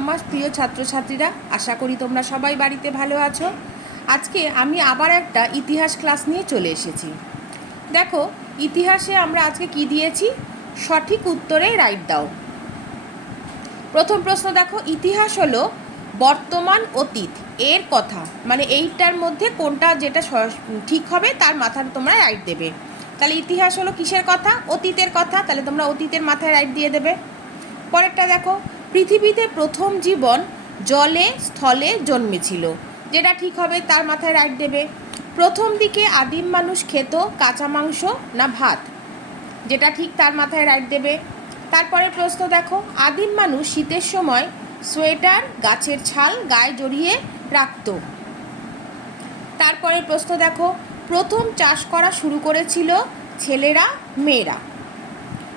আমার প্রিয় ছাত্রছাত্রীরা, আশা করি তোমরা সবাই বাড়িতে ভালো আছো। আজকে আমি আবার একটা ইতিহাস ক্লাস নিয়ে চলে এসেছি। দেখো, ইতিহাসে আমরা আজকে কি দিয়েছি? সঠিক উত্তরে রাইট দাও। প্রথম প্রশ্ন দেখো, ইতিহাস হলো বর্তমান অতীত এর কথা, মানে এইটার মধ্যে কোনটা যেটা ঠিক হবে তার মাথায় তোমরা রাইট দেবে। তাহলে ইতিহাস হলো কিসের কথা? অতীতের কথা, তাহলে তোমরা অতীতের মাথায় রাইট দিয়ে দেবে। পরেরটা দেখো, পৃথিবীতে প্রথম জীবন জলে স্থলে জন্মেছিল, যেটা ঠিক হবে তার মাথায় রাইট দেবে। প্রথম দিকে আদিম মানুষ খেত কাঁচা মাংস না ভাত, যেটা ঠিক তার মাথায় রাইট দেবে। তারপরে প্রশ্ন দেখো, আদিম মানুষ শীতের সময় সোয়েটার গাছের ছাল গায়ে জড়িয়ে রাখত। তারপরে প্রশ্ন দেখো, প্রথম চাষ করা শুরু করেছিল ছেলেরা মেয়েরা।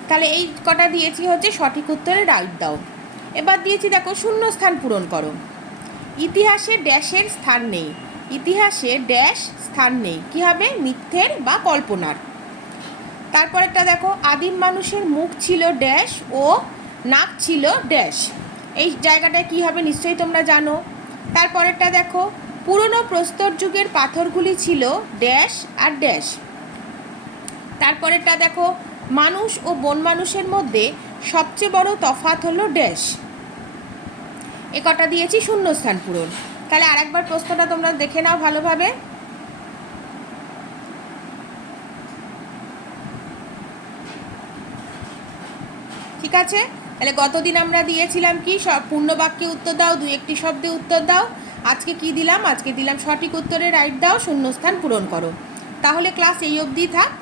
তাহলে এই কটা দিয়েছি হচ্ছে সঠিক উত্তরে রাইট দাও। এবার দিয়েছি দেখো শূন্যস্থান পূরণ করো। ইতিহাসে ড্যাশের স্থান নেই, ইতিহাসে ড্যাশ স্থান নেই, কী হবে? মিথ্যের বা কল্পনার। তারপরেরটা দেখো, আদিম মানুষের মুখ ছিল ড্যাশ ও নাক ছিল ড্যাশ, এই জায়গাটায় কী হবে নিশ্চয়ই তোমরা জানো। তারপরেরটা দেখো, পুরনো প্রস্তর যুগের পাথরগুলি ছিল ড্যাশ আর ড্যাশ। তারপরেরটা দেখো, মানুষ ও বন মানুষের মধ্যে সবচেয়ে বড় তফাৎ হলো ড্যাশ। এ কটা দিয়েছি শূন্যস্থান পূরণ। তাহলে আরেকবার প্রশ্নটা তোমরা দেখে নাও ভালোভাবে। ঠিক আছে, তাহলে গতদিন আমরা দিয়েছিলাম কি সব পূর্ণ বাক্যে উত্তর দাও, দু একটি শব্দে উত্তর দাও। আজকে কি দিলাম? আজকে দিলাম সঠিক উত্তরে রাইট দাও, শূন্যস্থান পূরণ করো। তাহলে ক্লাস এই অবধি থাক।